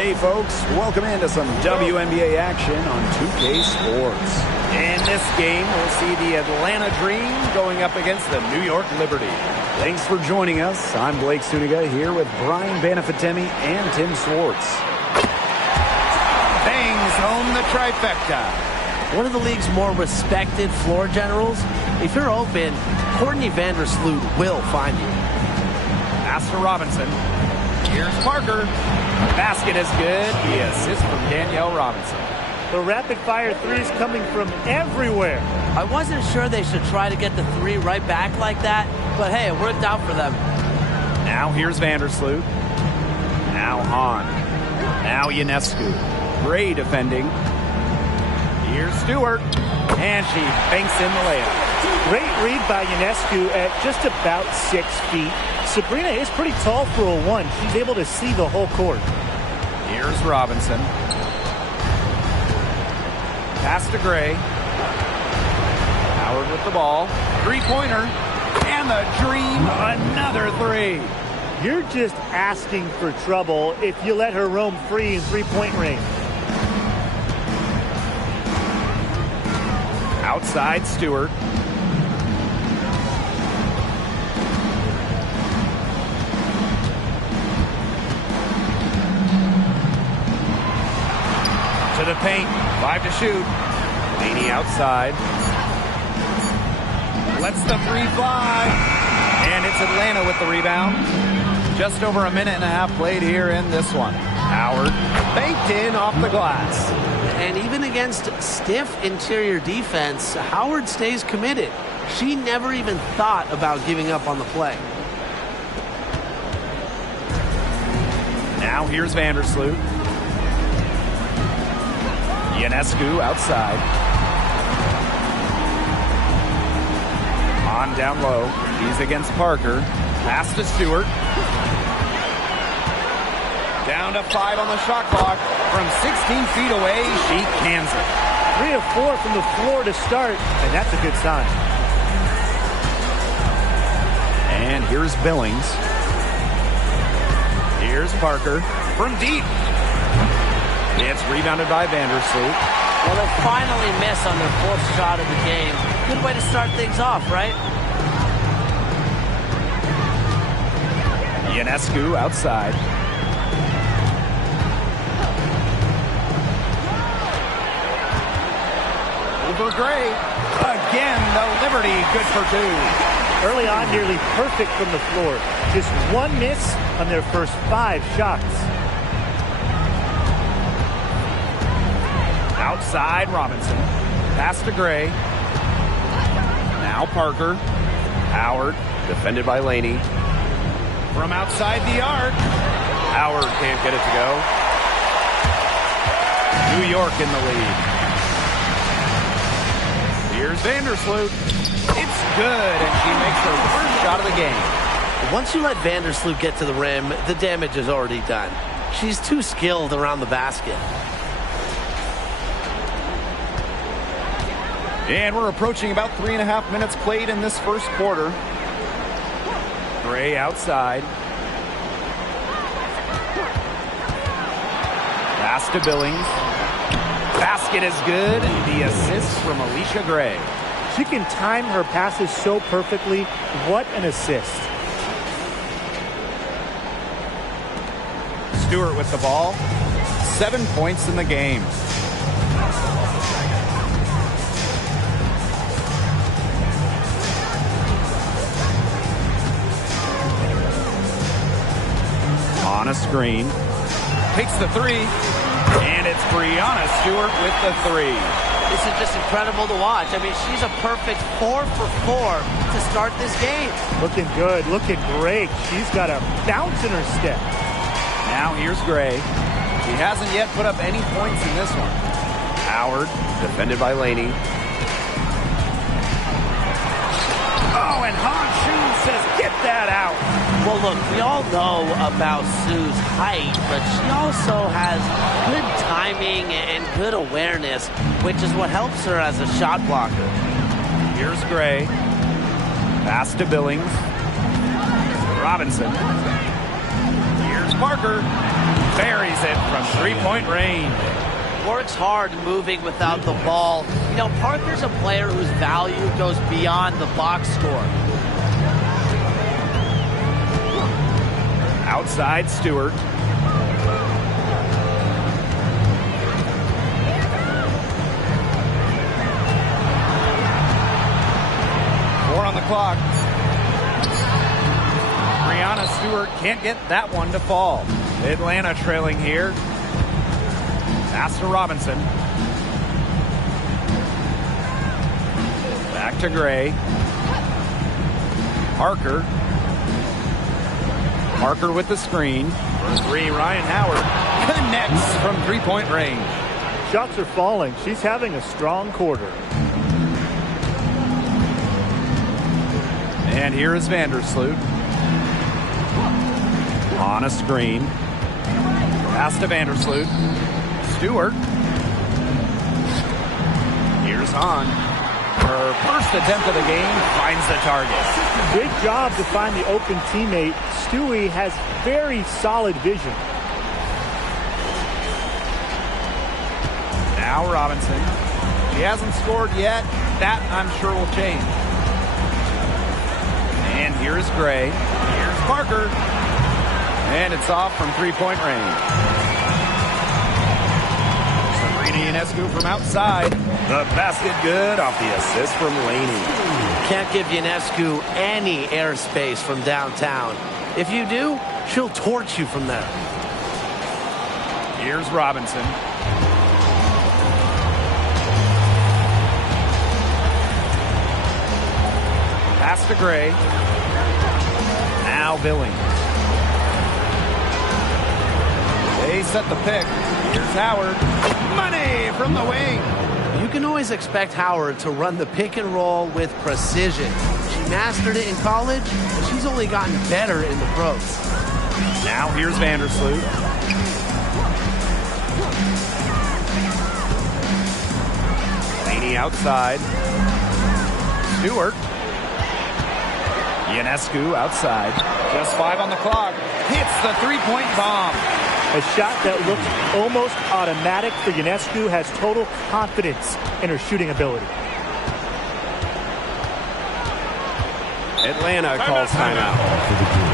Hey folks, welcome into some WNBA action on 2K Sports. In this game, we'll see the Atlanta Dream going up against the New York Liberty. Thanks for joining us. I'm Blake Suniga here with Brian Banafitemi and Tim Swartz. Bangs home the trifecta. One of the league's more respected floor generals. If you're open, Courtney Vandersloot will find you. Pass to Robinson. Here's Parker. Basket is good. The assist from Danielle Robinson. The rapid-fire threes coming from everywhere. I wasn't sure they should try to get the three right back like that, but hey, it worked out for them. Now here's Vandersloot. Now Hahn. Now Ionescu. Gray defending. Here's Stewart. And she banks in the layup. Great read by Ionescu at just about 6 feet. Sabrina is pretty tall for a one. She's able to see the whole court. Here's Robinson. Pass to Gray. Howard with the ball. Three-pointer. And the Dream, another three. You're just asking for trouble if you let her roam free in three-point range. Outside Stewart. To the paint. 5 to shoot. Laney outside. Lets the three fly. And it's Atlanta with the rebound. Just over a minute and a half played here in this one. Howard banked in off the glass. And even against stiff interior defense, Howard stays committed. She never even thought about giving up on the play. Now here's Vandersloot. Ionescu outside. On down low. He's against Parker. Pass to Stewart. Down to 5 on the shot clock. From 16 feet away, she cans it. 3 of 4 from the floor to start, and that's a good sign. And here's Billings. Here's Parker from deep. It's rebounded by Vandersloot. Well, they finally miss on their 4th shot of the game. Good way to start things off, right? Ionescu outside. Over Gray. Again, the Liberty good for 2. Early on, nearly perfect from the floor. Just one miss on their first 5 shots. Outside Robinson. Pass to Gray. Now Parker. Howard. Defended by Laney. From outside the arc. Howard can't get it to go. New York in the lead. Here's Vandersloot. It's good, and she makes her first shot of the game. Once you let Vandersloot get to the rim, the damage is already done. She's too skilled around the basket. And we're approaching about 3.5 minutes played in this first quarter. Gray outside. Pass to Billings. Basket is good. The assist from Alicia Gray. She can time her passes so perfectly. What an assist. Stewart with the ball. 7 points in the game. On a screen. Takes the three. And it's Breanna Stewart with the three. This is just incredible to watch. I mean, she's a perfect 4 for 4 to start this game. Looking good, looking great. She's got a bounce in her step. Now here's Gray. He hasn't yet put up any points in this one. Howard, defended by Laney. Oh, and Han Shu says, get that out. Well, look, we all know about Sue's height, but she also has good timing and good awareness, which is what helps her as a shot blocker. Here's Gray. Pass to Billings. Robinson. Here's Parker. buries it from three-point range. Works hard moving without the ball. You know, Parker's a player whose value goes beyond the box score. Outside Stewart. On the clock. Brianna Stewart can't get that one to fall. Atlanta trailing here. Pass to Robinson. Back to Gray. Parker. Parker with the screen. For three, Ryan Howard connects from three-point range. Shots are falling. She's having a strong quarter. And here is Vandersloot. On a screen. Pass to Vandersloot. Stewart. Here's Hahn. Her first attempt of the game finds the target. Good job to find the open teammate. Stewie has very solid vision. Now Robinson. She hasn't scored yet. That, I'm sure, will change. And here's Gray. Here's Parker. And it's off from three-point range. Sabrina Ionescu from outside. The basket good off the assist from Laney. Can't give Ionescu any airspace from downtown. If you do, she'll torch you from there. Here's Robinson. Pass to Gray. Now Billings. They set the pick. Here's Howard. Money from the wing. You can always expect Howard to run the pick and roll with precision. She mastered it in college, and she's only gotten better in the pros. Now here's Vandersloot. Laney outside. Stewart. Ionescu outside. Just 5 on the clock. Hits the three-point bomb. A shot that looks almost automatic for Ionescu, has total confidence in her shooting ability. Atlanta calls timeout.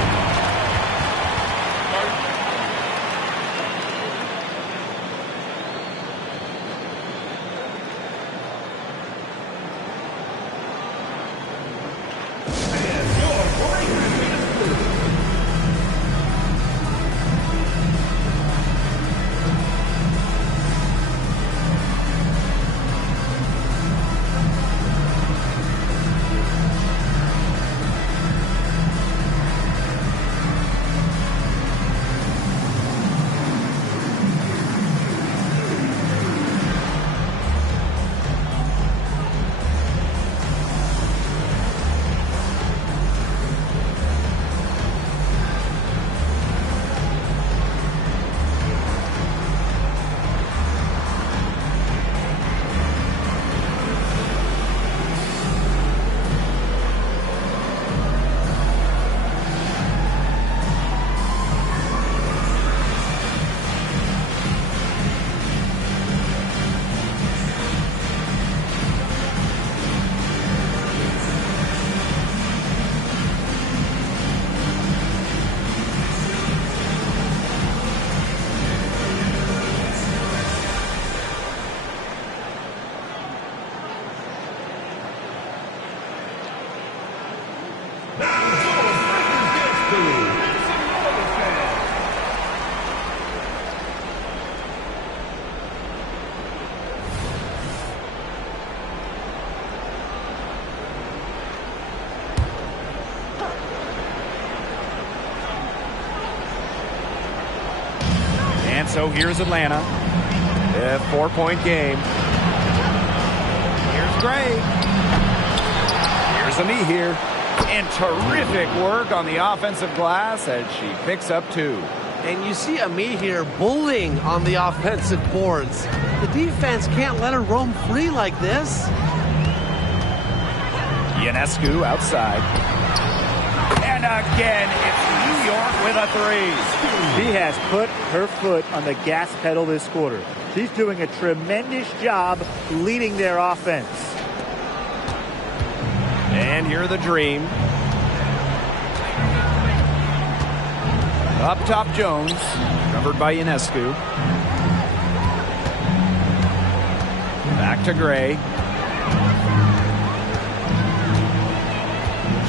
And so here's Atlanta. A 4-point game. Here's Gray. Here's Ami here. And terrific work on the offensive glass as she picks up 2. And you see Ami here bullying on the offensive boards. The defense can't let her roam free like this. Ionescu outside. And again, it's New York with a three. She has put her foot on the gas pedal this quarter. She's doing a tremendous job leading their offense. And here the Dream. Up top, Jones. Covered by Ionescu. Back to Gray.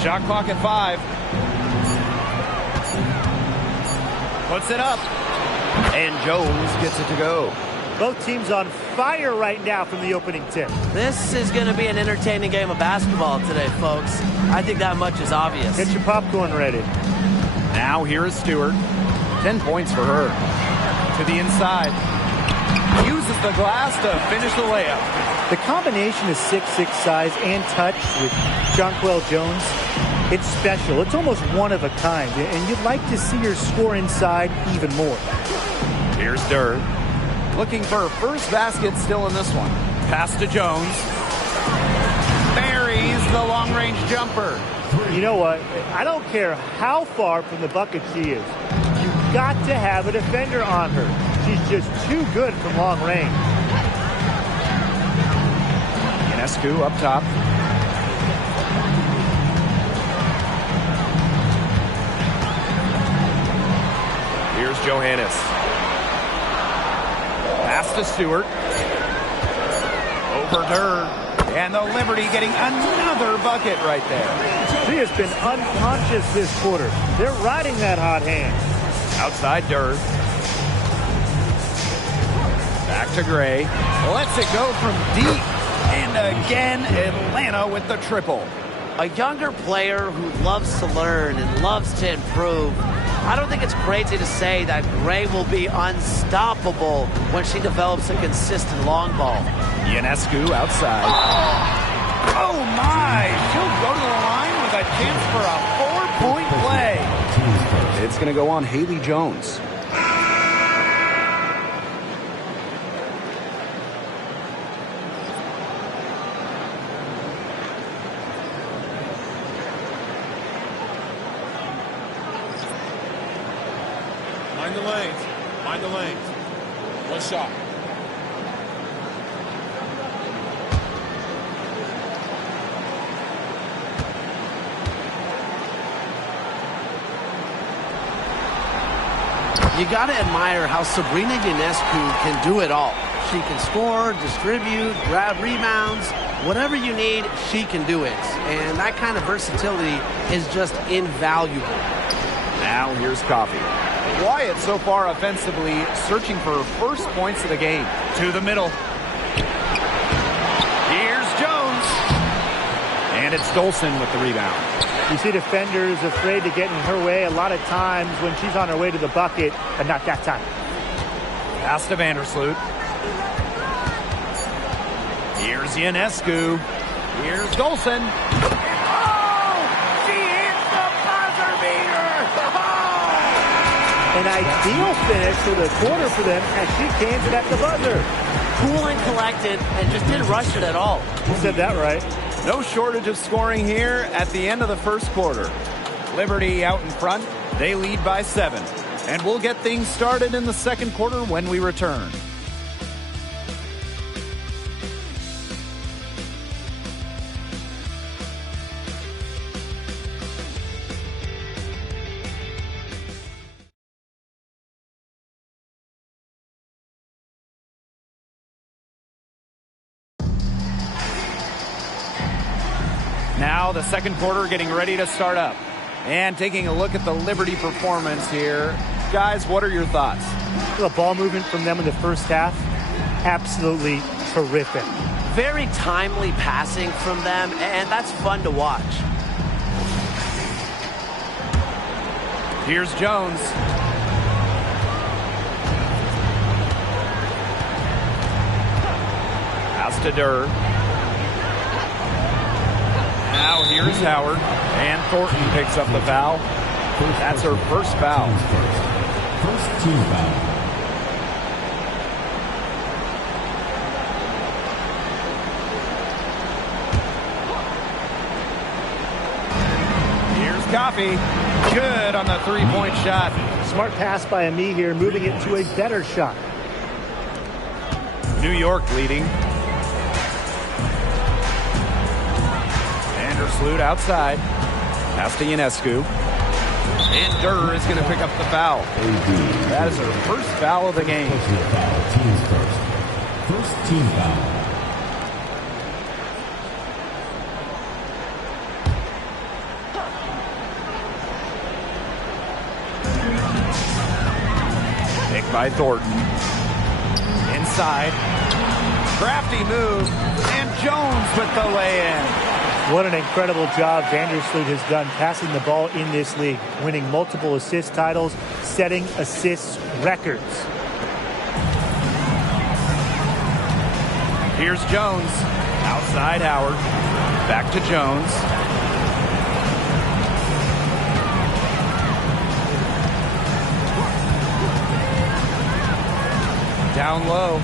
Shot clock at 5. Puts it up. And Jones gets it to go. Both teams on fire right now from the opening tip. This is going to be an entertaining game of basketball today, folks. I think that much is obvious. Get your popcorn ready. Now here is Stewart. 10 points for her. To the inside. Uses the glass to finish the layup. The combination of 6'6" size and touch with Jonquel Jones, it's special. It's almost one of a kind. And you'd like to see her score inside even more. Here's Durr. Looking for her first basket still in this one. Pass to Jones. Buries the long-range jumper. You know what? I don't care how far from the bucket she is. You've got to have a defender on her. She's just too good from long range. Ionescu up top. Here's Johannes. Pass to Stewart. Over Durr. And the Liberty getting another bucket right there. She has been unconscious this quarter. They're riding that hot hand. Outside Durr. Back to Gray. Lets it go from deep. And again, Atlanta with the triple. A younger player who loves to learn and loves to improve. I don't think it's crazy to say that Gray will be unstoppable when she develops a consistent long ball. Ionescu outside. Oh my! She'll go to the line with a chance for a 4-point play. It's going to go on Haley Jones. Mind the lanes. Mind the lanes. One shot. You got to admire how Sabrina Ionescu can do it all. She can score, distribute, grab rebounds. Whatever you need, she can do it. And that kind of versatility is just invaluable. Now here's Coffey. Wyatt so far offensively searching for her first points of the game. To the middle. Here's Jones. And it's Dolson with the rebound. You see defenders afraid to get in her way a lot of times when she's on her way to the bucket, but not that time. Pass to Vandersloot. Here's Ionescu. Here's Dolson. Oh! She hits the buzzer beater! An ideal finish for the quarter for them as she cans it at the buzzer. Cool and collected and just didn't rush it at all. You said that right. No shortage of scoring here at the end of the first quarter. Liberty out in front. They lead by 7. And we'll get things started in the second quarter when we return. Now the second quarter getting ready to start up. And taking a look at the Liberty performance here. Guys, what are your thoughts? The ball movement from them in the first half, absolutely terrific. Very timely passing from them, and that's fun to watch. Here's Jones. Pass to Durr. Now here's Howard, and Thornton picks up the foul. That's her first foul. First team foul. Here's Coffey. Good on the three-point shot. Smart pass by Ami here, moving it to a better shot. New York leading. Vandersloot outside. Pass to Ionescu. And Durr is going to pick up the foul. That is her first foul of the game. Teams first. First team foul. Pick by Thornton. Inside. Crafty move. And Jones with the lay-in. What an incredible job Vandersloot has done passing the ball in this league, winning multiple assist titles, setting assists records. Here's Jones. Outside Howard. Back to Jones. Down low.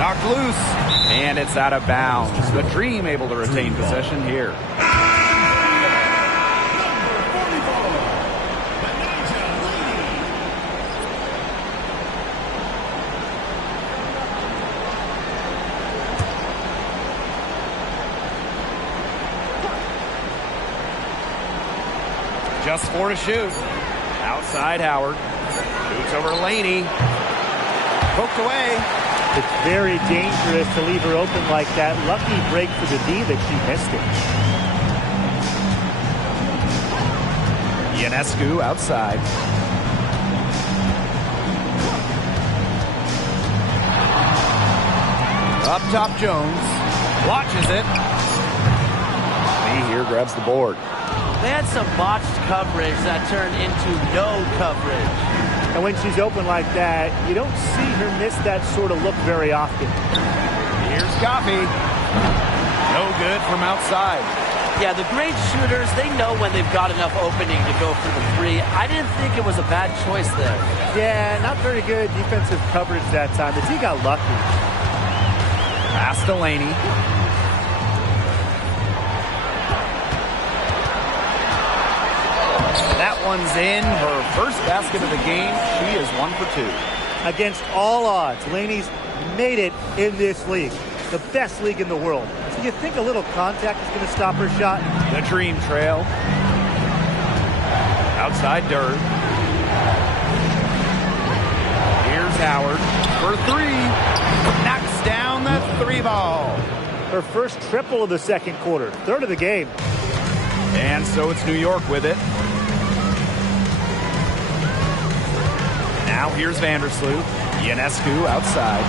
Knocked loose. And it's out of bounds. The Dream able to retain possession here. Just 4 to shoot. Outside Howard. Shoots over Laney. Poked away. It's very dangerous to leave her open like that. Lucky break for the D that she missed it. Ionescu outside. Up top Jones. Watches it. Lee here grabs the board. They had some botched coverage that turned into no coverage. And when she's open like that, you don't see her miss that sort of look very often. Here's Coffey. No good from outside. Yeah, the great shooters, they know when they've got enough opening to go for the three. I didn't think it was a bad choice there. Yeah, not very good defensive coverage that time. The D got lucky. Pass to Laney. That one's in. Her first basket of the game. She is 1 for 2. Against all odds, Laney's made it in this league. The best league in the world. So you think a little contact is going to stop her shot? The Dream trail. Outside Durr. Here's Howard for 3. Knocks down the 3 ball. Her first triple of the second quarter. Third of the game. And so it's New York with it. Now here's Vandersloot. Ionescu outside.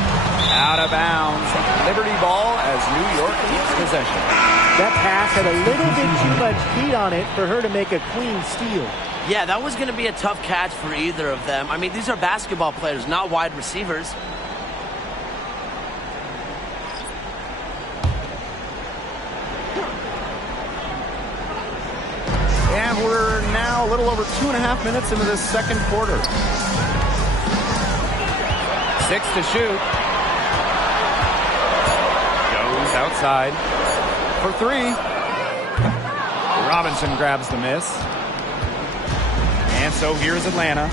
Out of bounds. Liberty ball as New York keeps possession. That pass had a little bit too much heat on it for her to make a clean steal. Yeah, that was going to be a tough catch for either of them. I mean, these are basketball players, not wide receivers. And we're now a little over 2.5 minutes into this second quarter. 6 to shoot. Goes outside for 3. Robinson grabs the miss. And so here's Atlanta,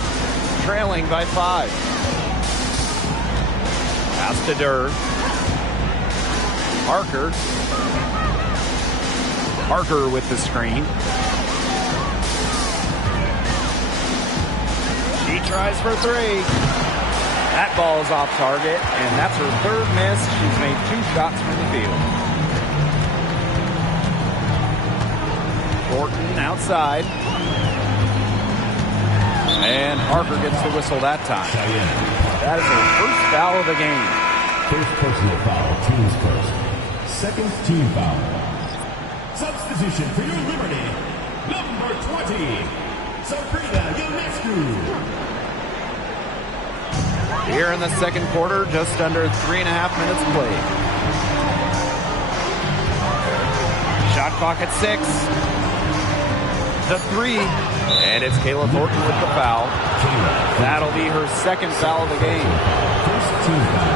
trailing by 5. Pass to Durr. Parker with the screen. She tries for 3. That ball is off target, and that's her 3rd miss. She's made 2 shots from the field. Thornton outside. And Parker gets the whistle that time. That is her first foul of the game. First personal foul, teams first. Second team foul. Substitution for your liberty. Number 20, Sabrina Ionescu. Here in the second quarter, just under 3.5 minutes played. Shot clock at 6. The 3. And it's Kayla Thornton with the foul. That'll be her 2nd foul of the game. First team foul.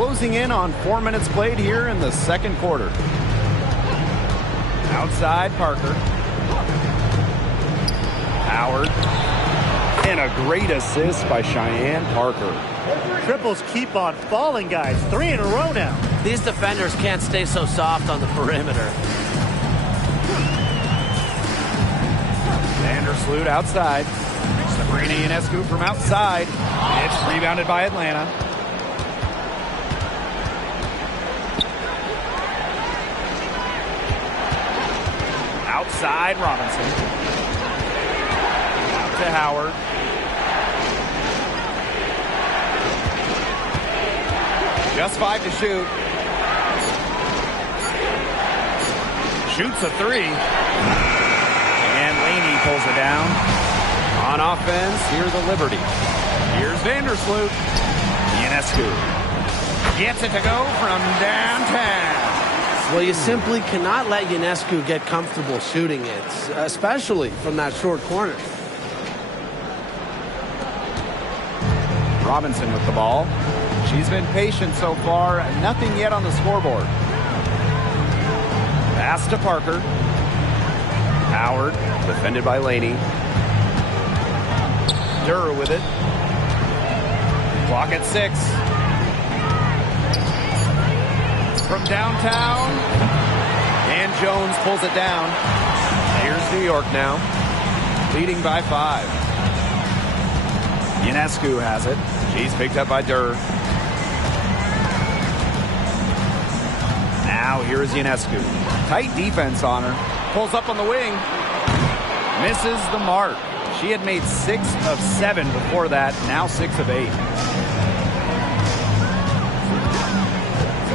closing in on 4 minutes played here in the second quarter. Outside, Parker. Howard. And a great assist by Cheyenne Parker. Triples keep on falling, guys. 3 in a row now. These defenders can't stay so soft on the perimeter. Vandersloot outside. Sabrina Ionescu from outside. It's rebounded by Atlanta. Outside, Robinson. Out to Howard. Just 5 to shoot. Shoots a 3. And Laney pulls it down. On offense, here's the Liberty. Here's Vandersloot. Ionescu gets it to go from downtown. Well, you simply cannot let Ionescu get comfortable shooting it, especially from that short corner. Robinson with the ball. She's been patient so far. Nothing yet on the scoreboard. Pass to Parker. Howard, defended by Laney. Durer with it. Clock at 6. From downtown. And Jones pulls it down. Here's New York now. Leading by 5. Ionescu has it. She's picked up by Durer. Now here is Ionescu. Tight defense on her. Pulls up on the wing. Misses the mark. She had made 6 of 7 before that. Now 6 of 8.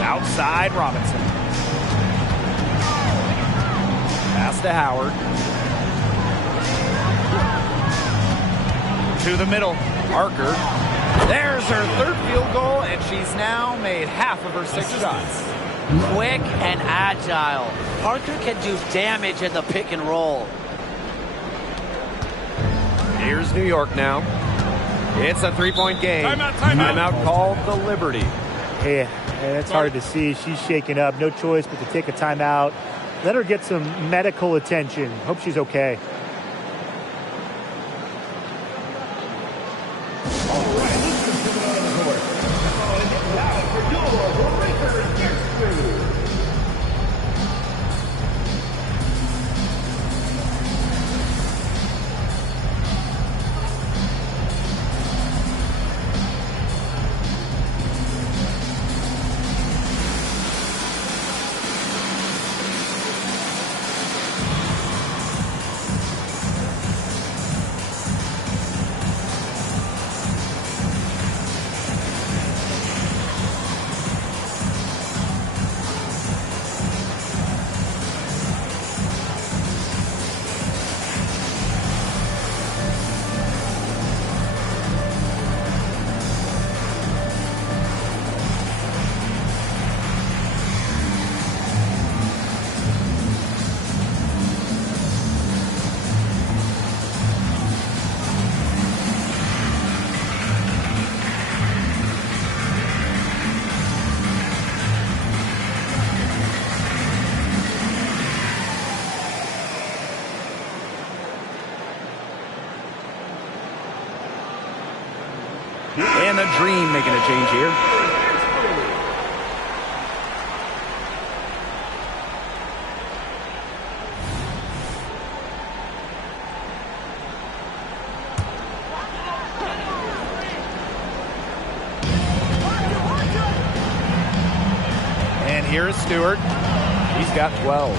Outside, Robinson. Pass to Howard. To the middle. Parker. There's her third field goal, and she's now made half of her 6 shots. Quick and agile. Parker can do damage in the pick and roll. Here's New York now. It's a 3-point game. Timeout called the Liberty. Yeah, it's hard to see. She's shaken up. No choice but to take a timeout. Let her get some medical attention. Hope she's okay. And the Dream making a change here. And here is Stewart. He's got 12.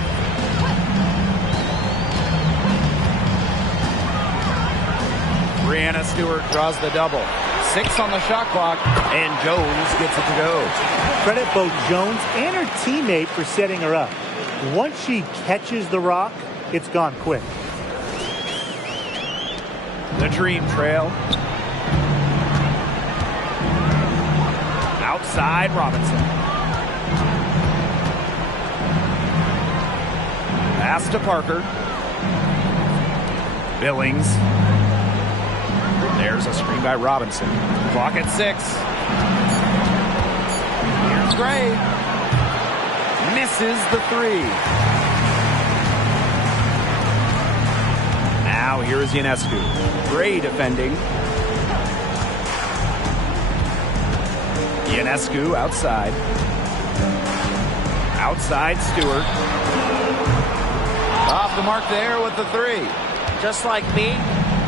Brianna Stewart draws the double. 6 on the shot clock, and Jones gets it to go. Credit both Jones and her teammate for setting her up. Once she catches the rock, it's gone quick. The Dream trail. Outside, Robinson. Pass to Parker. Billings. There's a screen by Robinson. Clock at 6. Gray. Misses the three. Now here is Ionescu. Gray defending. Ionescu outside. Outside Stewart. Off the mark there with the three. Just like me,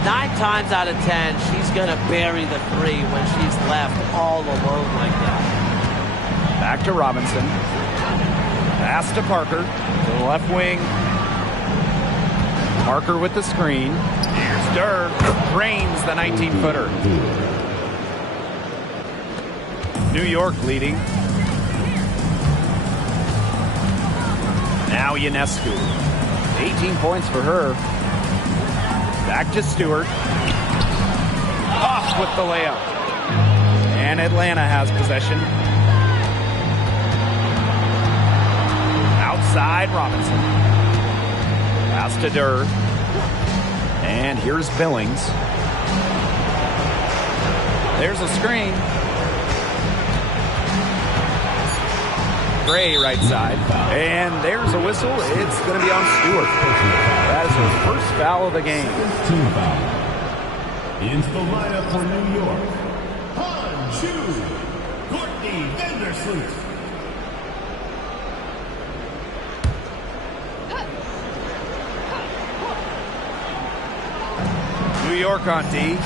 9 times out of 10, she's going to bury the three when she's left all alone like that. Back to Robinson. Pass to Parker. To the left wing. Parker with the screen. Here's Durr. Drains the 19-footer. New York leading. Now Ionescu. 18 points for her. Back to Stewart. Off with the layup. And Atlanta has possession. Outside Robinson. Pass to Durr. And here's Billings. There's a screen. Gray right side. And there's a whistle. It's going to be on Stewart. That is her first foul of the game. Team foul. Into the lineup for New York. Han Chu. Courtney Vandersloot. New York on D.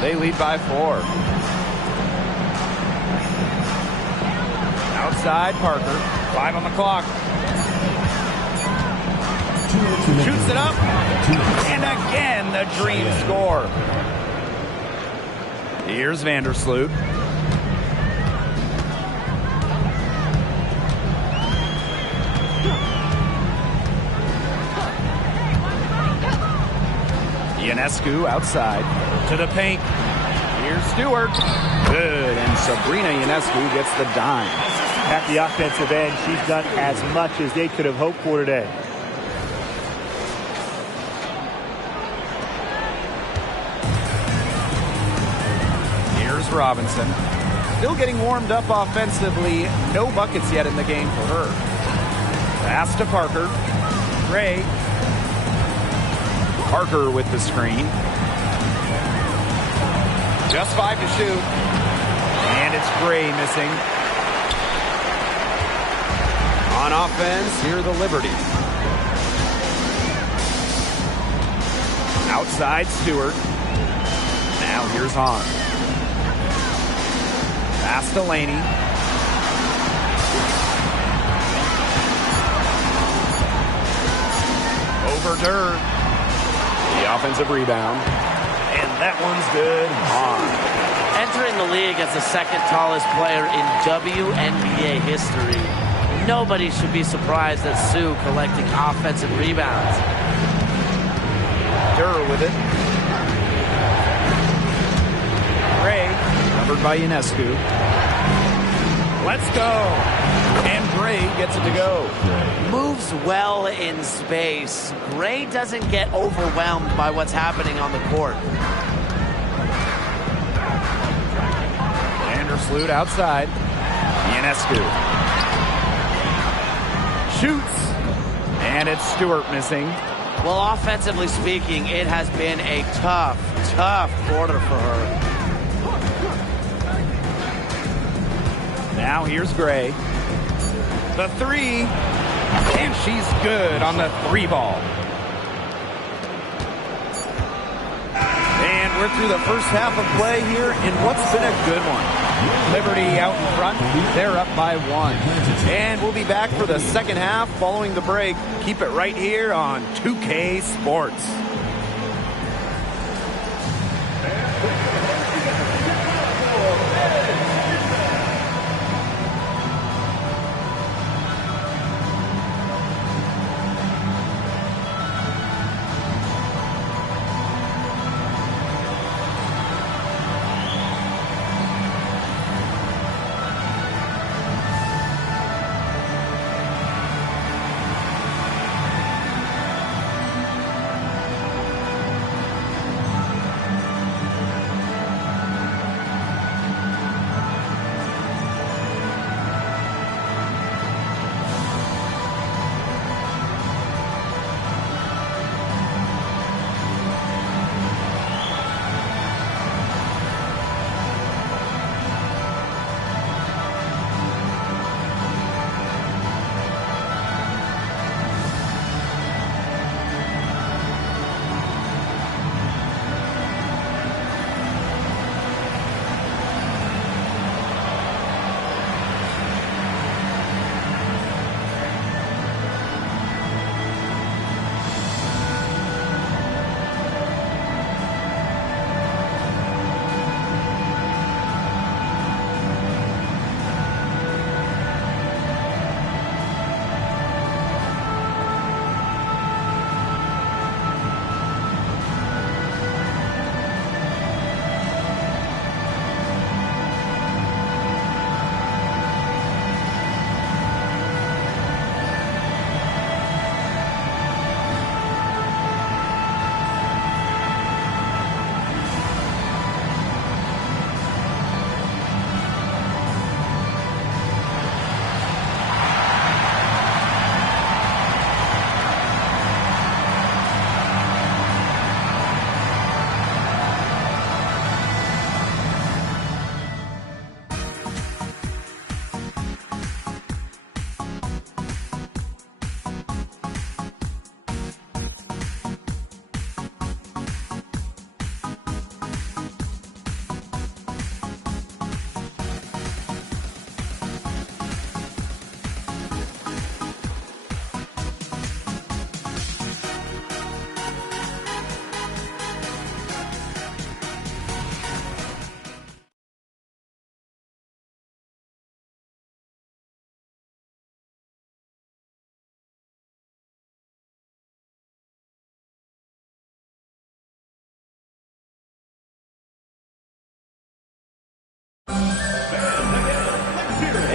They lead by 4. Outside Parker. 5 on the clock. Shoots it up. And again, the Dream score. Here's Vandersloot. Ionescu outside to the paint. Here's Stewart. Good. And Sabrina Ionescu gets the dime. At the offensive end, she's done as much as they could have hoped for today. Here's Robinson. Still getting warmed up offensively. No buckets yet in the game for her. Pass to Parker. Gray. Parker with the screen. Just 5 to shoot. And it's Gray missing. On offense, here are the Liberty. Outside Stewart. Now here's Hahn. Pass to Laney. Over Durr. The offensive rebound. And that one's good. Hahn. Entering the league as the second tallest player in WNBA history, nobody should be surprised at Sue collecting offensive rebounds. Durr with it. Gray, covered by Ionescu. Let's go. And Gray gets it to go. Moves well in space. Gray doesn't get overwhelmed by what's happening on the court. Vandersloot outside. Ionescu. Shoots. And it's Stewart missing. Well, offensively speaking, it has been a tough quarter for her. Now here's Gray. The three. And she's good on the 3 ball. And we're through the first half of play here in what's been a good one. Liberty out in front. They're up by 1. And we'll be back for the second half following the break. Keep it right here on 2K Sports.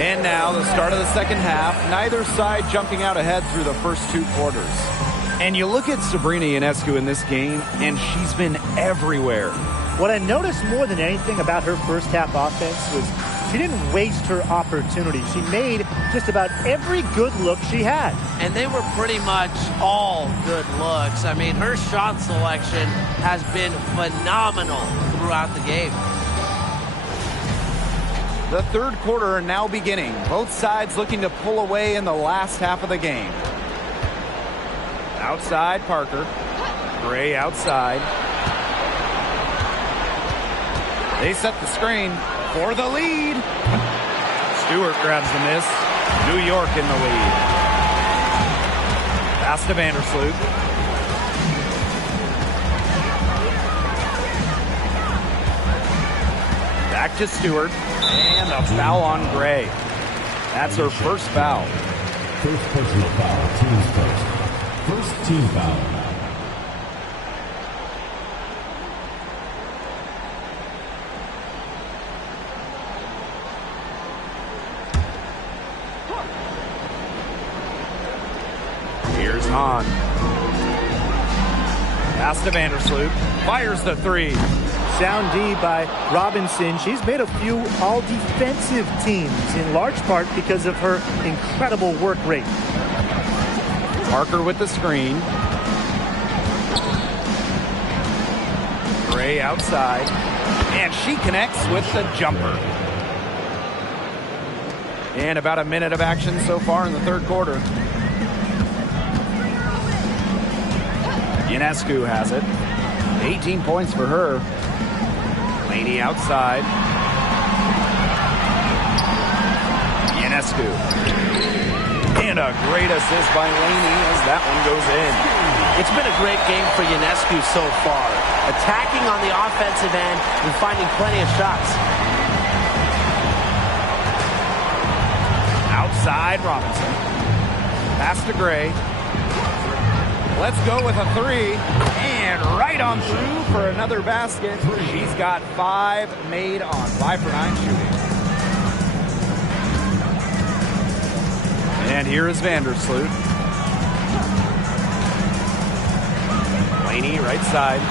And now the start of the second half. Neither side jumping out ahead through the first 2 quarters. And you look at Sabrina Ionescu in this game, and she's been everywhere. What I noticed more than anything about her first half offense was she didn't waste her opportunity. She made just about every good look she had. And they were pretty much all good looks. I mean, her shot selection has been phenomenal throughout the game. The third quarter now beginning. Both sides looking to pull away in the last half of the game. Outside, Parker. Gray outside. They set the screen for the lead. Stewart grabs the miss. New York in the lead. Pass to Vandersloot. Back to Stewart. And a foul on Gray. That's her first foul. First personal foul, team's first. First team foul. Here's Hahn. Pass to Vandersloot. Fires the 3. Sound D by Robinson. She's made a few all-defensive teams, in large part because of her incredible work rate. Parker with the screen. Gray outside. And she connects with the jumper. And about a minute of action so far in the third quarter. Ionescu has it. 18 points for her. Laney outside. Ionescu. And a great assist by Laney as that one goes in. It's been a great game for Ionescu so far. Attacking on the offensive end and finding plenty of shots. Outside Robinson. Pass to Gray. Let's go with a 3. And right on through for another basket. She's got 5 made on 5 for 9 shooting. And here is Vandersloot. Laney right side.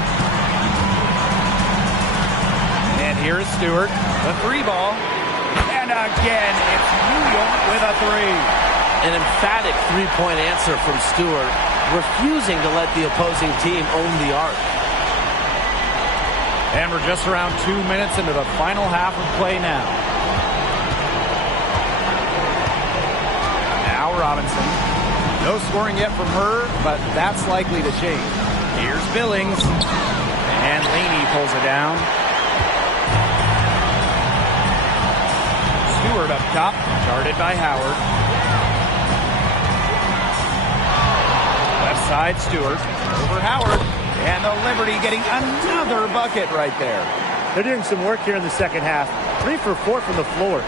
And here is Stewart. The 3 ball. And again, it's New York with a 3. An emphatic three-point answer from Stewart, refusing to let the opposing team own the arc. And we're just around 2 minutes into the final half of play now. Now Robinson. No scoring yet from her, but that's likely to change. Here's Billings. And Laney pulls it down. Stewart up top, guarded by Howard. Left side, Stewart. Over Howard. And the Liberty getting another bucket right there. They're doing some work here in the second half. 3 for 4 from the floor.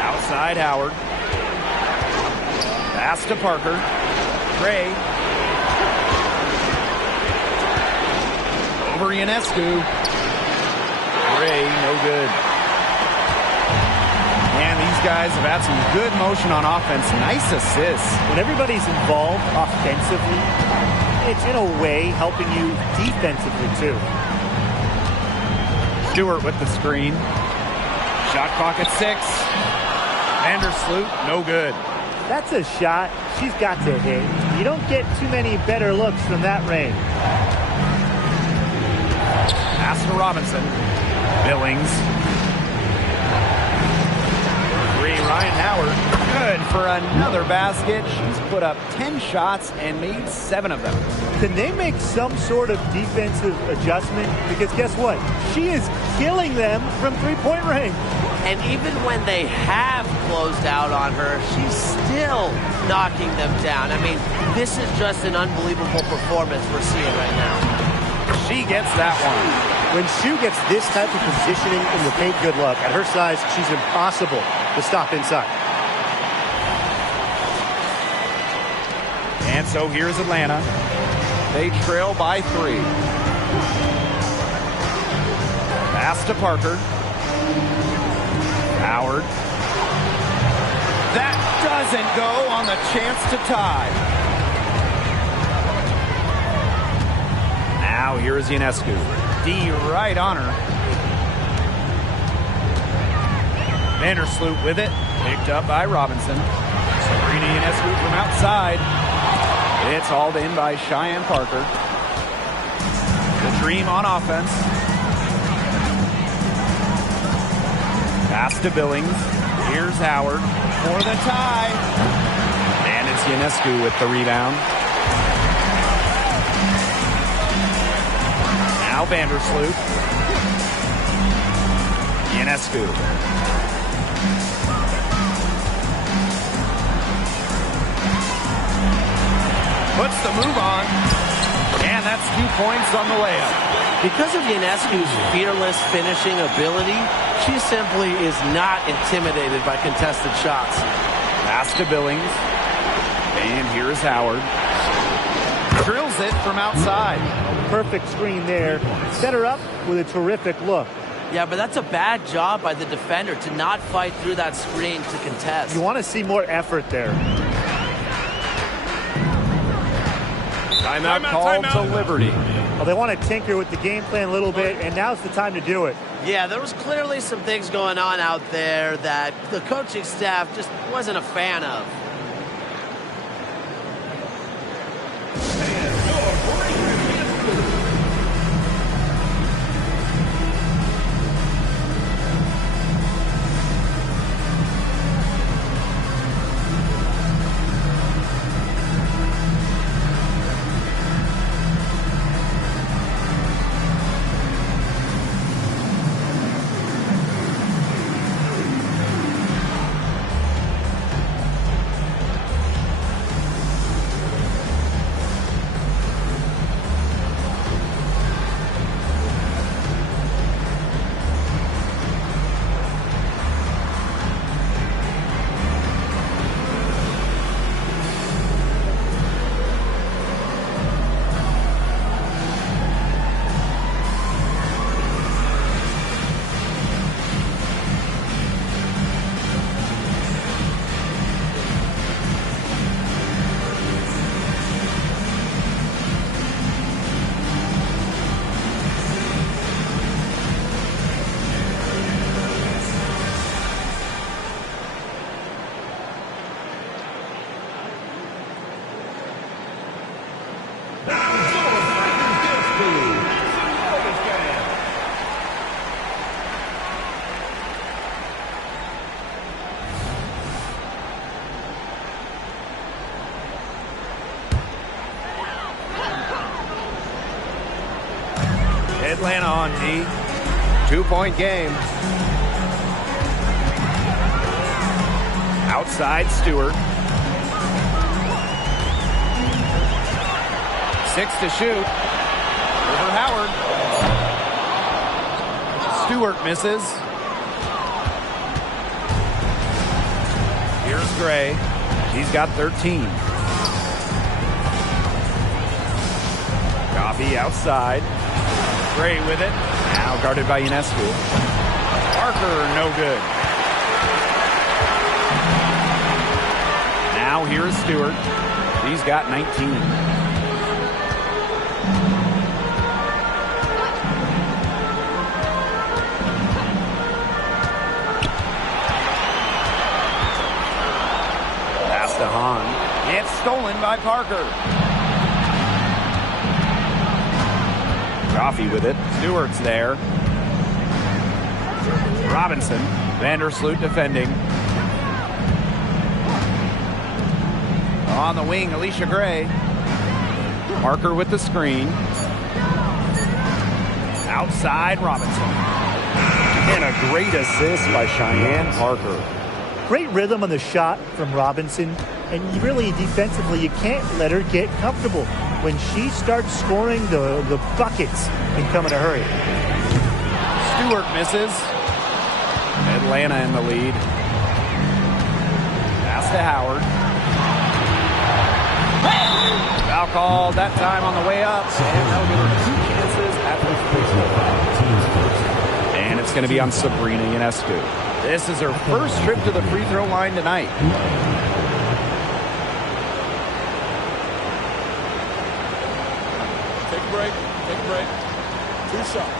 Outside Howard. Pass to Parker. Gray. Over Ionescu. Gray, no good. And these guys have had some good motion on offense. Nice assists. When everybody's involved offensively, it's in a way helping you defensively too. Stewart with the screen. Shot clock at 6. Vandersloot, no good. That's a shot she's got to hit. You don't get too many better looks from that range. Pass to Robinson. Billings. 3, Ryan Howard. Good for another basket. She's put up 10 shots and made 7 of them. Can they make some sort of defensive adjustment? Because guess what? She is killing them from three-point range. And even when they have closed out on her, she's still knocking them down. I mean, this is just an unbelievable performance we're seeing right now. She gets that one. When Sue gets this type of positioning in the paint, good luck. At her size, she's impossible to stop inside. And so here's Atlanta. They trail by 3. Pass to Parker. Howard. That doesn't go on the chance to tie. Now here is Ionescu. D right on her. Vandersloot with it. Picked up by Robinson. Sabrina Ionescu from outside. It's hauled in by Cheyenne Parker. The Dream on offense. Pass to Billings. Here's Howard for the tie. And it's Ionescu with the rebound. Now Vandersloot. Ionescu. Puts the move on. And that's 2 points on the layup. Because of Ionescu's fearless finishing ability, she simply is not intimidated by contested shots. Pass to Billings. And here's Howard. Drills it from outside. Perfect screen there. Set her up with a terrific look. Yeah, but that's a bad job by the defender to not fight through that screen to contest. You want to see more effort there. Timeout called to Liberty. Well, they want to tinker with the game plan a little bit, and now's the time to do it. Yeah, there was clearly some things going on out there that the coaching staff just wasn't a fan of. Atlanta on D. 2-point game. Outside Stewart. 6 to shoot. Over Howard. Stewart misses. Here's Gray. He's got 13. Coffee outside. Gray with it. Now guarded by Ionescu. Parker, no good. Now here is Stewart. He's got 19. Pass to Hahn. It's stolen by Parker. Coffee with it. Stewart's there. Robinson. Vandersloot defending. On the wing, Alicia Gray. Parker with the screen. Outside, Robinson. And a great assist by Cheyenne Parker. Great rhythm on the shot from Robinson. And really, defensively, you can't let her get comfortable. When she starts scoring, the buckets can come in a hurry. Stewart misses. Atlanta in the lead. Pass to Howard. Foul called that time on the way up. And that'll give her 2 chances at the free throw line. And it's It's going to be on Sabrina Ionescu. This is her first trip to the free throw line tonight. Take a break. Take a break. 2 shots.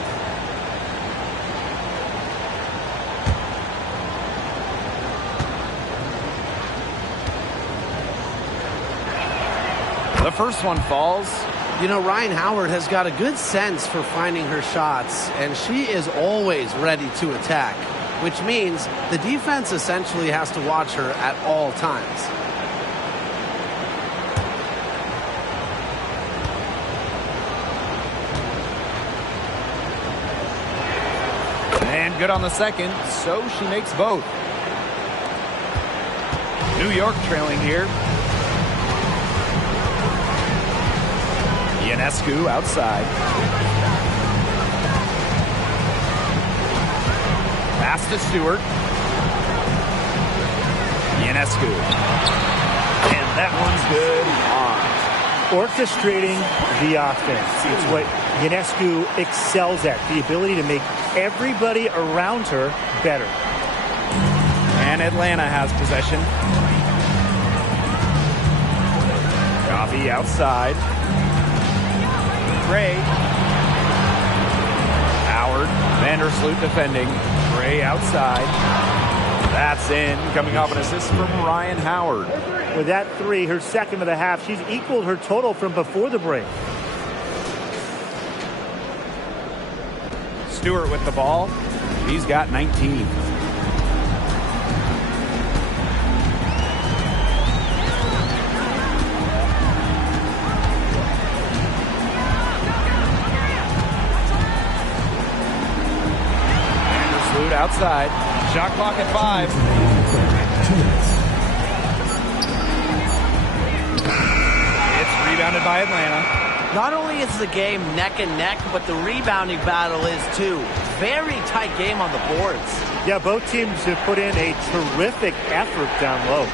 The first one falls. You know, Ryan Howard has got a good sense for finding her shots, and she is always ready to attack, which means the defense essentially has to watch her at all times. And good on the second, so she makes both. New York trailing here. Ionescu outside. Pass to Stewart. Ionescu. And that one's good on. Orchestrating the offense. It's what Ionescu excels at. The ability to make everybody around her better. And Atlanta has possession. Coffee outside. Gray. Howard. Vandersloot defending. Gray outside. That's in. Coming off an assist from Ryan Howard. With that three, her second of the half, she's equaled her total from before the break. Stewart with the ball. He's got 19. Outside. Shot clock at 5. It's rebounded by Atlanta. Not only is the game neck and neck, but the rebounding battle is too. Very tight game on the boards. Yeah, both teams have put in a terrific effort down low.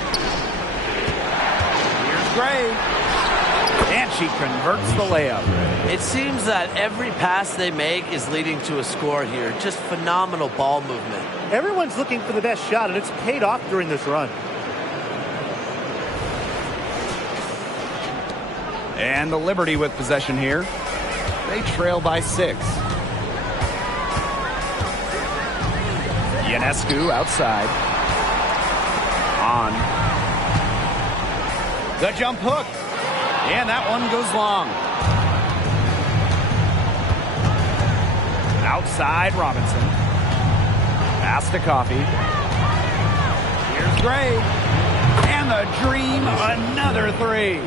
Here's Gray. And she converts the layup. It seems that every pass they make is leading to a score here. Just phenomenal ball movement. Everyone's looking for the best shot, and it's paid off during this run. And the Liberty with possession here. They trail by 6. Ionescu outside. On. The jump hook. And that one goes long. Outside Robinson. Pass to Coffee. Here's Gray. And the Dream, another 3.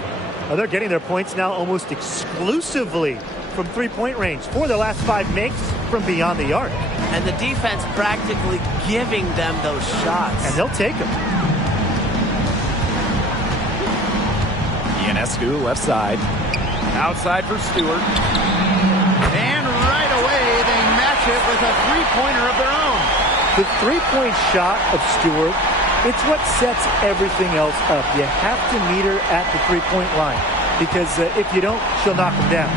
Well, they're getting their points now almost exclusively from three-point range. 4 of their last 5 makes from beyond the arc. And the defense practically giving them those shots. And they'll take them. Ionescu left side. Outside for Stewart. And right away they match it with a three-pointer of their own. The three-point shot of Stewart, it's what sets everything else up. You have to meet her at the three-point line because if you don't, she'll knock them down.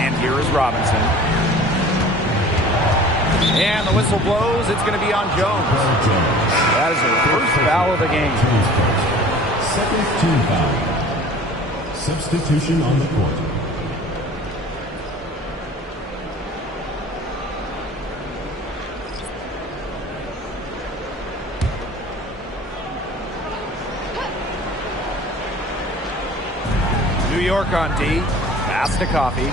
And here is Robinson. And the whistle blows. It's going to be on Jones. That is her first foul of the game. Second team foul. Substitution on the court. New York on D. Pass to Coffee.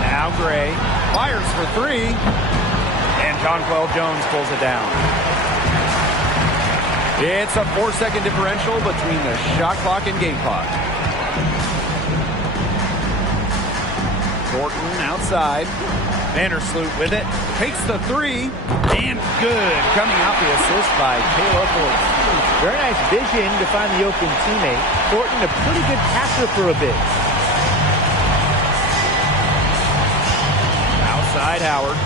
Now Gray. Fires for 3. And Jonquel Jones pulls it down. It's a 4-second differential between the shot clock and game clock. Thornton outside. Vandersloot with it. Takes the 3. And good. Coming out the assist by Kayla Thornton. Very nice vision to find the open teammate. Thornton, a pretty good passer for a bit. Outside Howard.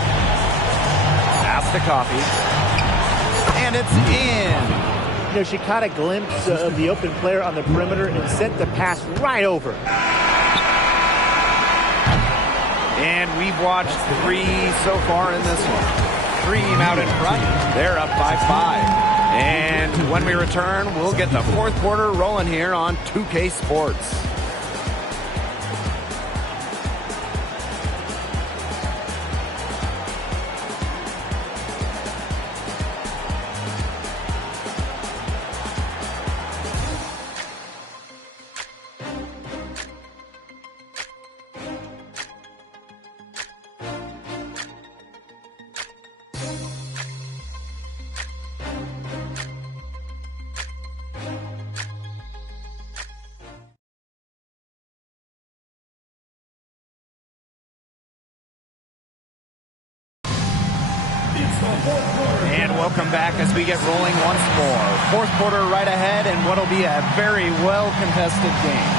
Pass to Coffee. And it's in. You know, she caught a glimpse of the open player on the perimeter and sent the pass right over. And we've watched 3 so far in this one. Dream out in front. They're up by 5. And when we return, we'll get the fourth quarter rolling here on 2K Sports. And welcome back as we get rolling once more. Fourth quarter right ahead, and what'll be a very well-contested game.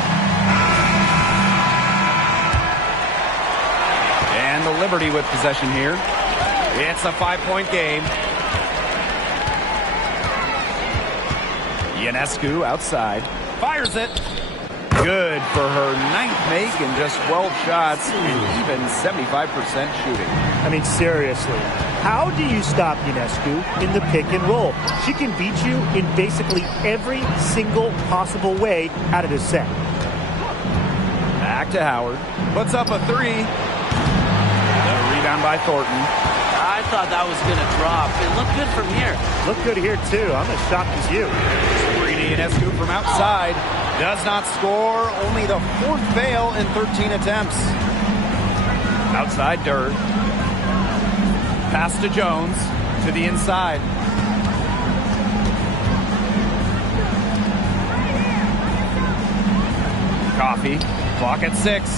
And the Liberty with possession here. It's a 5-point game. Ionescu outside. Fires it. Good for her 9th make and just 12 shots and even 75% shooting. I mean, seriously, how do you stop Ionescu in the pick and roll? She can beat you in basically every single possible way out of the set. Back to Howard. Puts up a 3. The rebound by Thornton. I thought that was going to drop. It looked good from here. Looked good here, too. I'm as shocked as you. Sabrina Ionescu from outside. Does not score. Only the 4th fail in 13 attempts. Outside Durr. Pass to Jones. To the inside. Coffee. Clock at 6.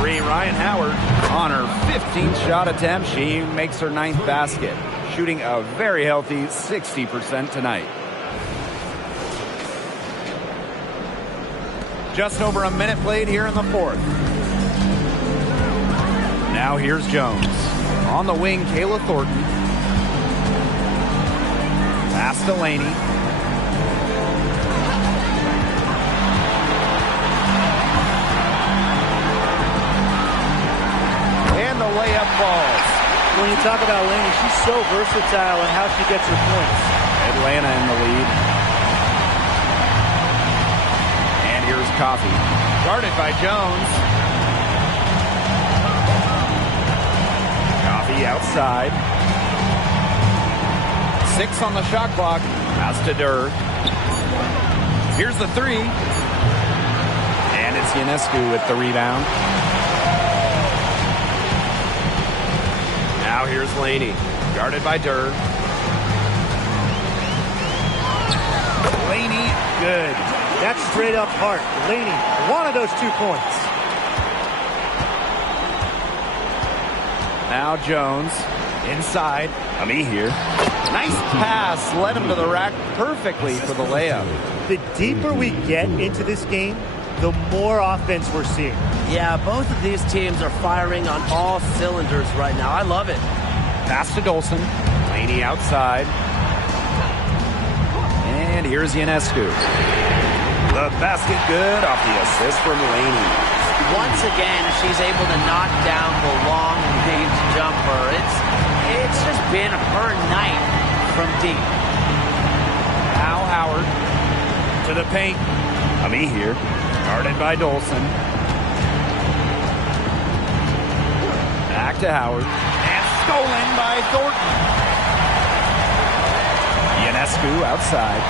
3, Ryan Howard on her 15th shot attempt. She makes her 9th basket. Shooting a very healthy 60% tonight. Just over a minute played here in the fourth. Now here's Jones. On the wing, Kayla Thornton. Pass to Laney. And the layup falls. When you talk about Laney, she's so versatile in how she gets her points. Atlanta in the lead. Here's Coffey. Guarded by Jones. Coffey outside. 6 on the shot clock. Pass to Durr. Here's the 3. And it's Ionescu with the rebound. Now here's Laney. Guarded by Durr. Laney, good. That's straight up heart. Laney, one of those 2 points. Now Jones, inside. Ami here. Nice pass, led him to the rack perfectly for the layup. The deeper we get into this game, the more offense we're seeing. Yeah, both of these teams are firing on all cylinders right now. I love it. Pass to Dolson. Laney outside. And here's Ionescu. The basket good off the assist from Laney. Once again, she's able to knock down the long-range jumper. It's just been her night from deep. Now Howard to the paint. Ami here. Guarded by Dolson. Back to Howard. And stolen by Thornton. Ionescu outside.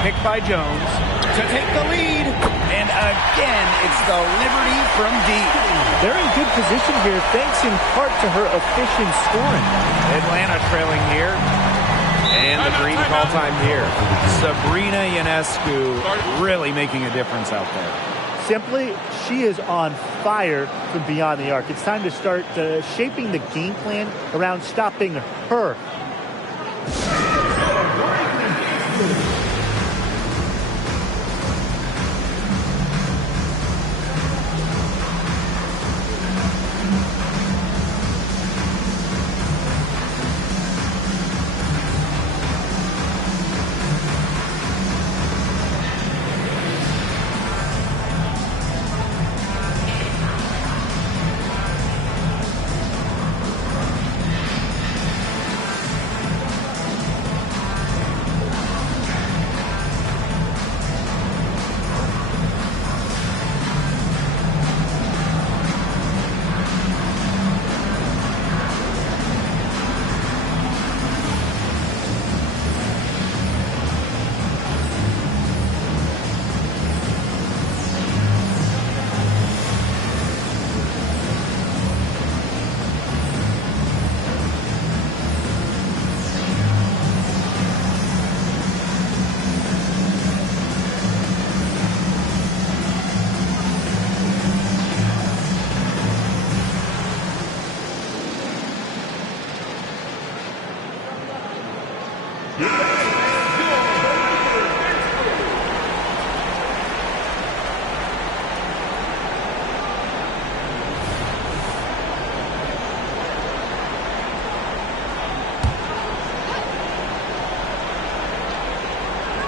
Picked by Jones to take the lead. And again, it's the Liberty from deep. They're in good position here, thanks in part to her efficient scoring. Atlanta trailing here. And the green call time here. Sabrina Ionescu really making a difference out there. Simply, she is on fire from beyond the arc. It's time to start shaping the game plan around stopping her.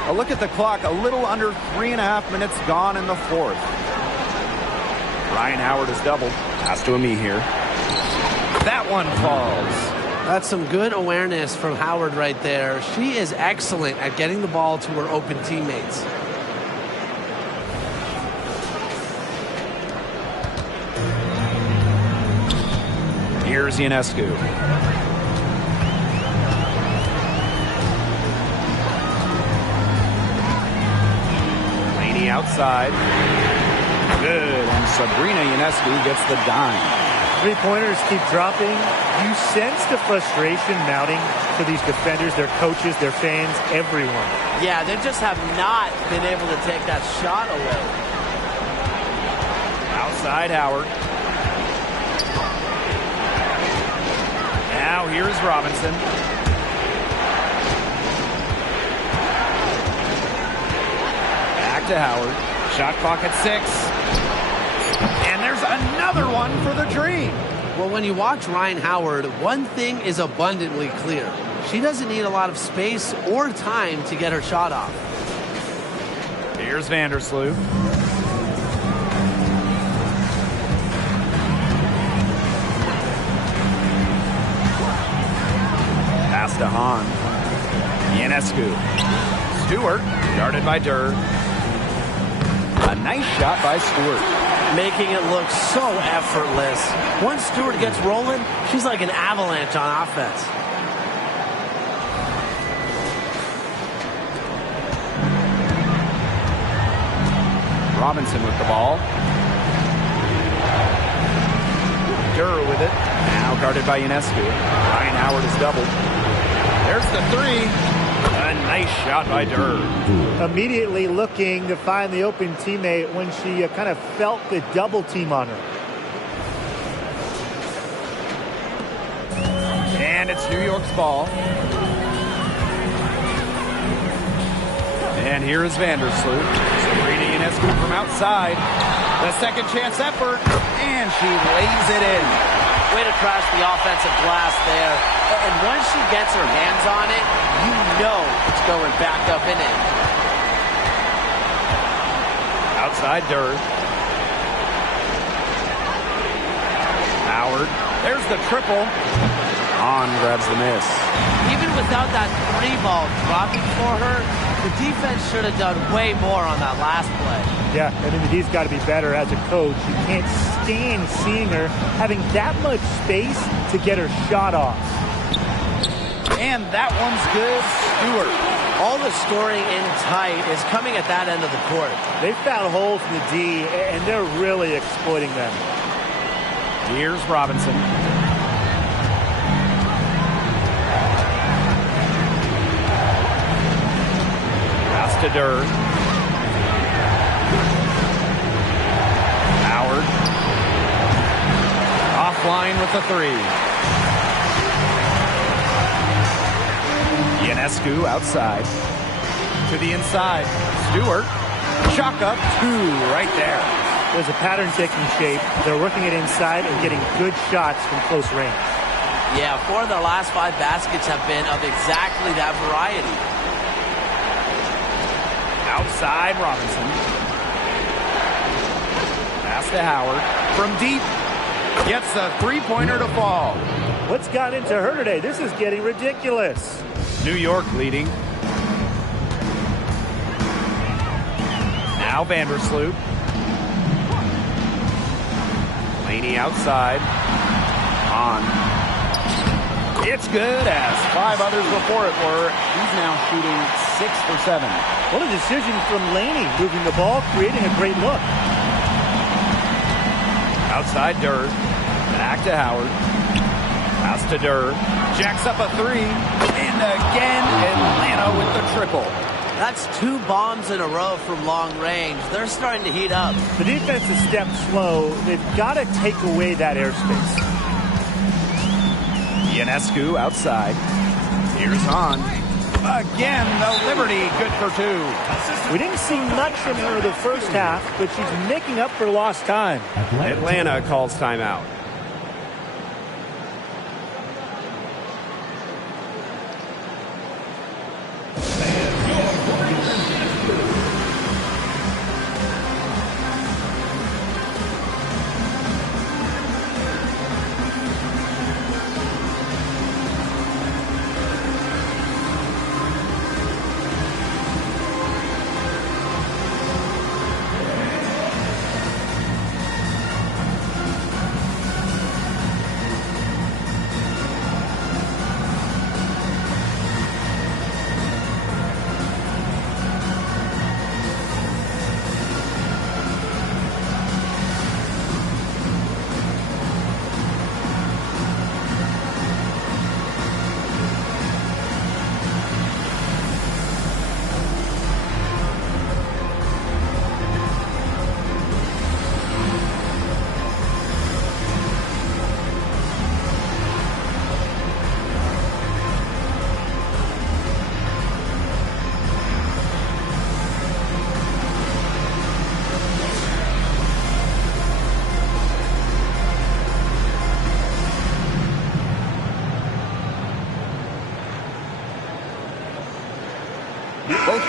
A look at the clock, a little under 3.5 minutes gone in the fourth. Ryan Howard is doubled. Pass to Ami here. That one falls. That's some good awareness from Howard right there. She is excellent at getting the ball to her open teammates. Here's Ionescu. Laney outside. Good, and Sabrina Ionescu gets the dime. Three-pointers keep dropping. You sense the frustration mounting for these defenders, their coaches, their fans, everyone. Yeah, they just have not been able to take that shot away. Outside Howard. Now here's Robinson. Back to Howard. Shot clock at 6. And there's another one for the Dream. Well, when you watch Ryan Howard, one thing is abundantly clear. She doesn't need a lot of space or time to get her shot off. Here's Vandersloot. Pass to Hahn. Ionescu. Stewart, guarded by Durr. A nice shot by Stewart. Making it look so effortless. Once Stewart gets rolling, she's like an avalanche on offense. Robinson with the ball. Durr with it. Now guarded by Ionescu. Ryan Howard is doubled. There's the three. A nice shot by Durr. Immediately looking to find the open teammate when she kind of felt the double team on her. And it's New York's ball. And here is Vandersloot. Sabrina Ionescu from outside. The second chance effort. And she lays it in. Way to crash the offensive glass there. And once she gets her hands on it, you know it's going back up and in. Outside Durr. Howard. There's the triple. On grabs the miss. Even without that three ball dropping for her, the defense should have done way more on that last play. Yeah, I mean, he's got to be better as a coach. You can't stand seeing her having that much space to get her shot off. And that one's good. Stewart. All the scoring in tight is coming at that end of the court. They found holes in the D, and they're really exploiting them. Here's Robinson. Pass to Durr. Howard. Offline with the three. Ionescu outside. To the inside. Stewart. Chalk up two right there. There's a pattern taking shape. They're working it inside and getting good shots from close range. Yeah, 4 of their last 5 baskets have been of exactly that variety. Outside Robinson. Pass to Howard. From deep. Gets the three-pointer to fall. What's got into her today? This is getting ridiculous. New York leading. Now Vandersloot. Laney outside. On. It's good as 5 others before it were. He's now shooting 6 for 7. What a decision from Laney, moving the ball, creating a great look. Outside Durr. Back to Howard. Pass to Durr. Jacks up a three. And again, Atlanta with the triple. That's 2 bombs in a row from long range. They're starting to heat up. The defense is stepped slow. They've got to take away that airspace. Ionescu outside. Here's Hahn. Again, the Liberty good for 2. We didn't see much from her the first half, but she's making up for lost time. Atlanta calls timeout.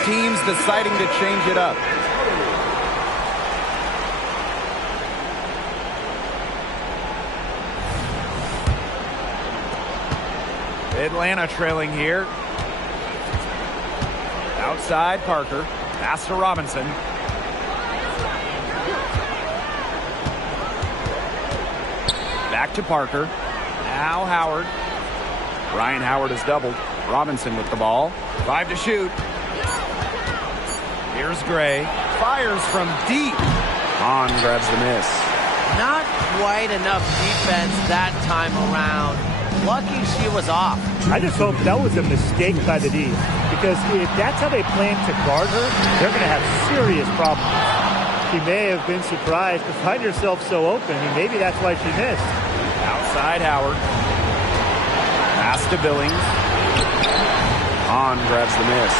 teams deciding to change it up. Atlanta trailing here. Outside, Parker. Pass to Robinson. Back to Parker. Now Howard. Ryan Howard is doubled. Robinson with the ball. 5 to shoot. Here's Gray. Fires from deep. Hahn grabs the miss. Not quite enough defense that time around. Lucky she was off. I just hope that was a mistake by the D, because if that's how they plan to guard her, they're going to have serious problems. She may have been surprised to find herself so open, and maybe that's why she missed. Outside Howard. Pass to Billings. Hahn grabs the miss.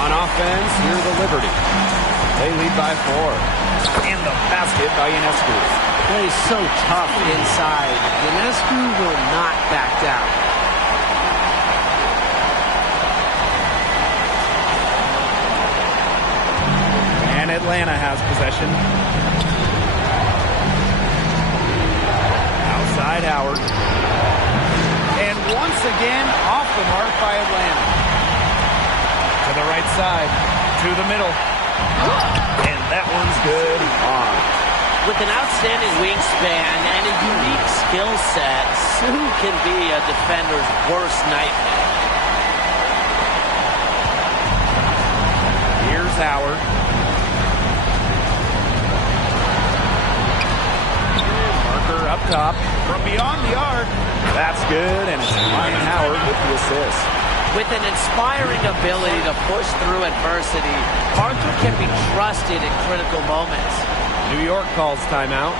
On offense, here's the Liberty. They lead by 4. And the basket by Ionescu. Plays so tough inside. Ionescu will not back down. And Atlanta has possession. Outside Howard. And once again, off the mark by Atlanta. To the right side. To the middle. And that one's good on. With an outstanding wingspan and a unique skill set, Sue can be a defender's worst nightmare. Here's Howard. Parker up top. From beyond the arc. That's good, and it's Ryan Howard with the assist. With an inspiring ability to push through adversity, Parker can be trusted in critical moments. New York calls timeout.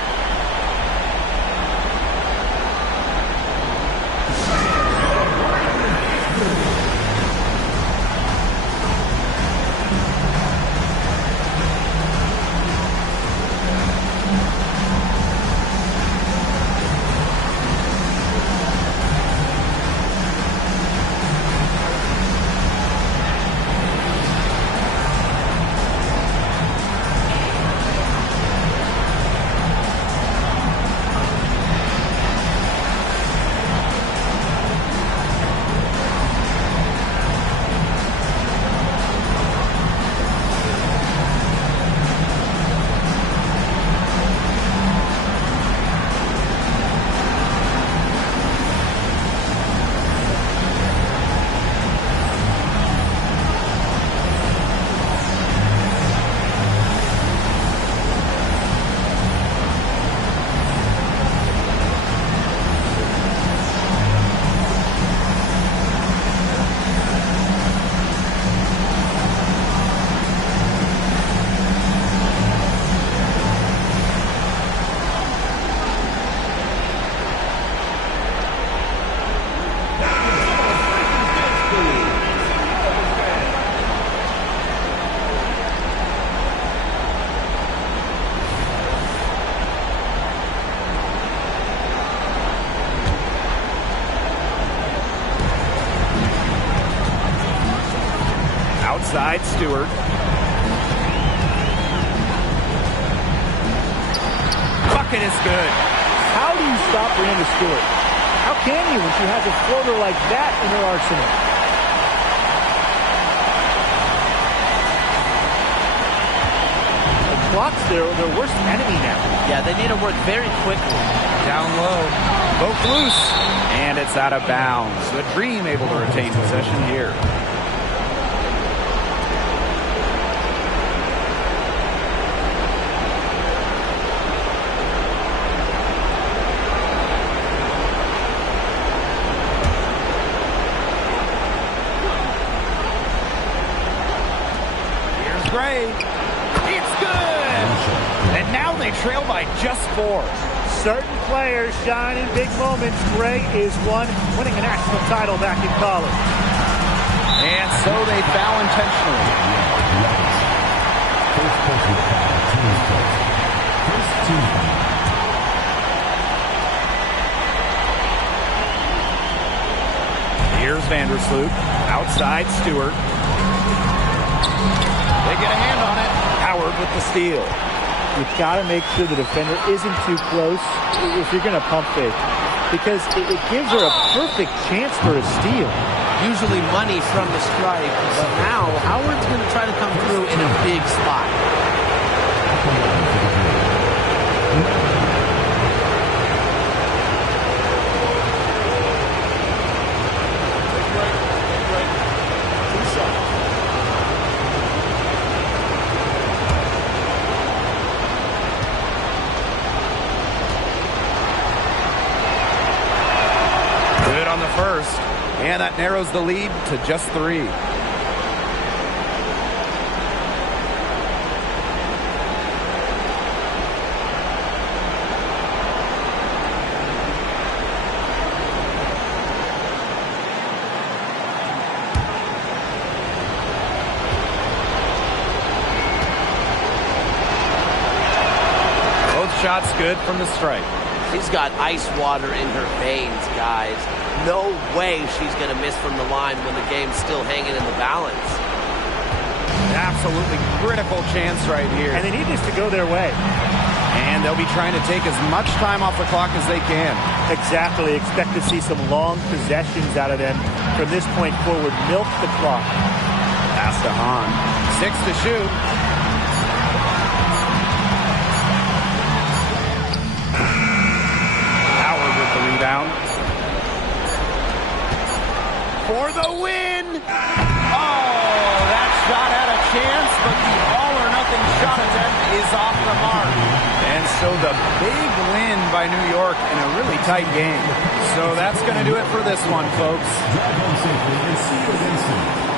Outside Stewart. Bucket is good. How do you stop Brenda Stewart? How can you when she has a floater like that in her arsenal? The clock's their worst enemy now. Yeah, they need to work very quickly. Down low. Both loose. And it's out of bounds. The Dream able to retain possession here. Gray. It's good! And now they trail by just 4. Certain players shine in big moments. Gray is one, winning a national title back in college. And so they foul intentionally. Here's Vandersloot. Outside Stewart. They get a hand on it. Howard with the steal. You've got to make sure the defender isn't too close if you're going to pump fake, because it gives her a perfect chance for a steal. Usually money from the strike, but now Howard's going to try to come through in a big spot. Good on the first. And that narrows the lead to just 3. Both shots good from the strike. She's got ice water in her veins, guys. No way she's going to miss from the line when the game's still hanging in the balance. An absolutely critical chance right here. And they need this to go their way. And they'll be trying to take as much time off the clock as they can. Exactly. Expect to see some long possessions out of them from this point forward. Milk the clock. Pass to Hahn. 6 to shoot. Howard with the rebound. For the win! Oh, that shot had a chance, but the all-or-nothing shot attempt is off the mark. And so the big win by New York in a really tight game. So that's going to do it for this one, folks. Drive home safely and see you again soon.